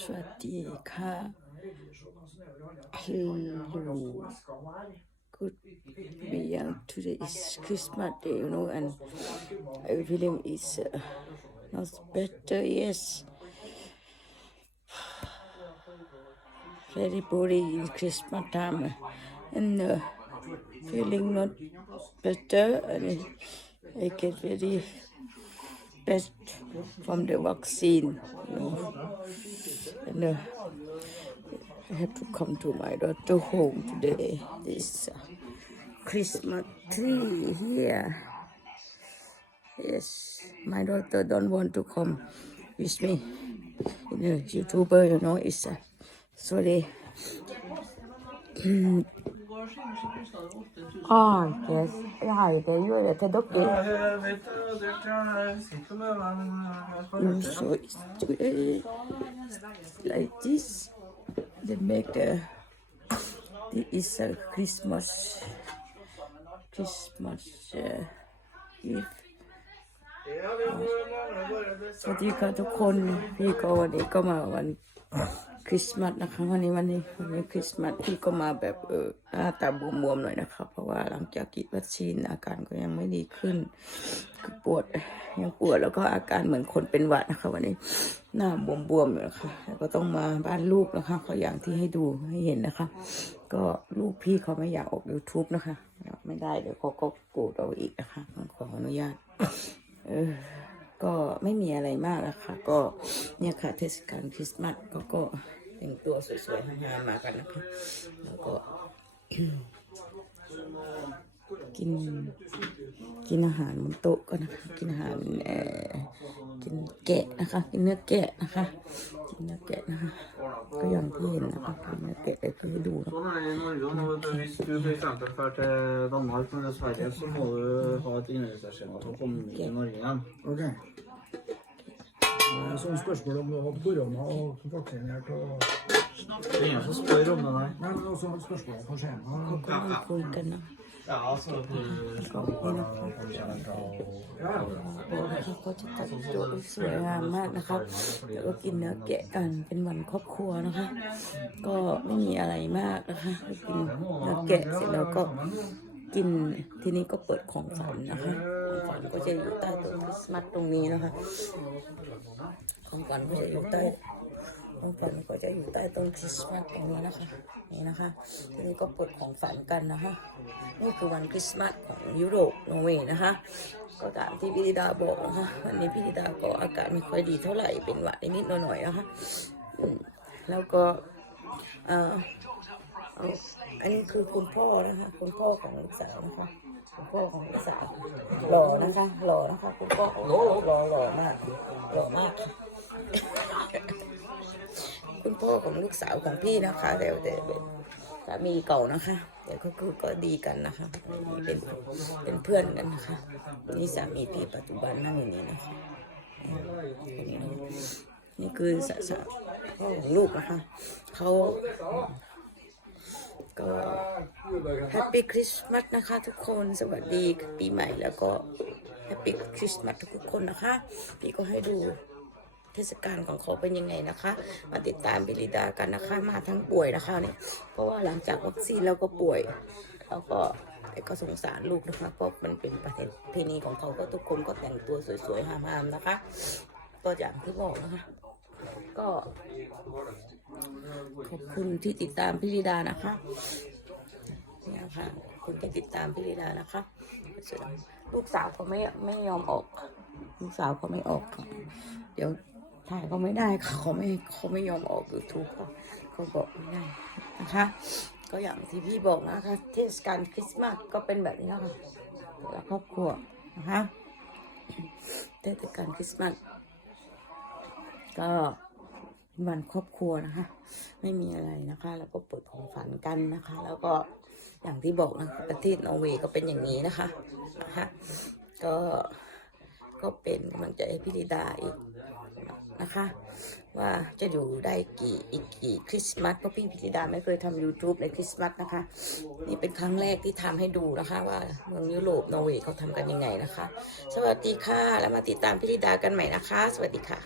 สวัสดีค่ะ Hello. Good be young. Today is Christmas Day, you know, and I feeling is uh, not better. Yes. Very boring in Christmas time, and uh, feeling not better, and I get very bad from the vaccine, you know. And uh, I have to come to my daughter home today. This uh, Christmas tree here. Yes, my daughter don't want to come with me. You know, YouTuber, you know, is uh, sorry. Antes, Haideio, até do que. So it's to, like this. They make the, it's a Christmas. Christmas uh, gift. Uh, so you got to call me. They go, You come out and. คริสต์มาสนะคะวันนี้วันนี้วันนี้คริสต์มาสพี่ก็มาแบบเออหน้าตาบวมๆหน่อยนะคะ เพราะว่าหลังจากฉีดวัคซีนอาการก็ยังไม่ดีขึ้นคือปวดยังปวดแล้วก็อาการเหมือนคนเป็นหวัดนะคะ วันนี้หน้าบวมๆอยู่นะคะแล้วก็ต้องมาบ้านลูกนะคะก็อย่างที่ให้ดูให้เห็นนะคะ ก็ลูกพี่เขาไม่อยากออก YouTube นะคะ ไม่ได้เดี๋ยวเขาก็โกรธเราอีกนะคะขออนุญาต เออ ก็ไม่มีอะไรมากอะค่ะ ก็เนี่ยค่ะเทศกาลคริสต์มาสก็ก็แต่งตัวสวยๆฮาๆมากันนะคะแล้วก็กินกินอาหารบนโต๊ะก็นะคะ กินอาหารเอ่อกินแกะนะคะ กินเนื้อแกะนะคะ กินเนื้อแกะนะคะ på Og Jan Pelen har funnet dette på Dora. Sånn er det i Norge òg. Hvis du f.eks. drar til Danmark eller Sverige, så må du ha et innreiseskjema for å komme inn i Norge igjen. Ok. Det er Sånn spørsmål om du har hatt korona og vaksinert og Det er ingen som spør om det, nei. Nei, men også spørsmål om skjema. ก็มีคุยกันนะ Ja, altså du skal bare komme kjenne fra og Ja, ja. เขาก็จะตัดตัวสวยงามมากนะคะแล้วก็กินเนื้อแกะกันเป็นวันครอบครัวนะคะ ก็ไม่มีอะไรมากนะคะก็กินเนื้อแกะเสร็จแล้วก็ กินทีนี้ก็เปิดของฝันนะคะของฝันก็จะอยู่ใต้ต้นคริสต์มาสตรงนี้นะคะ ของฝันก็จะอยู่ใต้ของฝันก็จะอยู่ใต้ต้นคริสต์มาสตรงนี้นะคะนี่นะคะทีนี้ก็เปิดของฝันกันนะคะนี่คือวันคริสต์มาสของยุโรปนอร์เวย์นะคะ ก็ตามที่พี่ธิดาบอกนะคะวันนี้พี่ธิดาก็อาการไม่ค่อยดีเท่าไหร่เป็นหวัดนิดๆหน่อยๆนะคะแล้วก็เอ่อ เอาอันนี้คือคุณพ่อนะคะ คุณพ่อของลูกสาวนะคะ คุณพ่อของลูกสาวหล่อนะคะ หล่อนะคะ คุณพ่อหล่อหล่อหล่อมากหล่อมาก คุณพ่อของลูกสาวของพี่นะคะแต่แต่เป็นสามีเก่านะคะแต่ก็คือก็ดีกันนะคะเป็นเป็นเพื่อนกันนะคะนี่สามีพี่ปัจจุบันนั่งอยู่นี้นะคะนี่คือสาสาพ่อของลูกนะคะเขา ก็แฮปปี้คริสต์มาสนะคะทุกคนสวัสดีปีใหม่แล้วก็แฮปปี้คริสต์มาสทุกๆคนนะคะ พี่ก็ให้ดูเทศกาลของเขาเป็นยังไงนะคะ มาติดตามบิลิดากันนะคะ มาทั้งป่วยนะคะเนี่ยเพราะว่าหลังจากวัคซีนแล้วก็ป่วย แล้วก็แต่ก็สงสารลูกนะคะเพราะมันเป็นประเพณีของเขาก็ทุกคนก็แต่งตัวสวยๆฮามๆนะคะ ก็อย่างที่บอกนะคะ ก็ ขอบคุณที่ติดตามพิริดานะคะเนี่ยค่ะคุณที่ติดตามพิริดานะคะ ลูกสาวเขาไม่ไม่ยอมออก ลูกสาวเขาไม่ออก เดี๋ยวถ่ายเขาไม่ได้ค่ะเขาไม่เขาไม่ยอมออกยูทูบค่ะเขาบอกไม่ได้นะคะ ก็อย่างที่พี่บอกนะคะ เทศกาลคริสต์มาสก็เป็นแบบนี้นะคะแต่ละครอบครัวนะคะเทศกาลคริสต์มาสก็ วันครอบครัวนะคะ ไม่มีอะไรนะคะ แล้วก็เปิดของฝันกันนะคะ แล้วก็อย่างที่บอกนะประเทศนอร์เวย์ก็เป็นอย่างนี้นะคะนะคะก็ก็เป็นกำลังใจให้พี่ลิดาอีกนะคะ ว่าจะอยู่ได้กี่อีกกี่คริสต์มาสเพราะพี่พิธิดาไม่เคยทำ YouTube ในคริสต์มาสนะคะ นี่เป็นครั้งแรกที่ทำให้ดูนะคะ ว่าเมืองยุโรปนอร์เวย์เขาทำกันยังไงนะคะ สวัสดีค่ะ แล้วมาติดตามพิธิดากันใหม่นะคะ สวัสดีค่ะ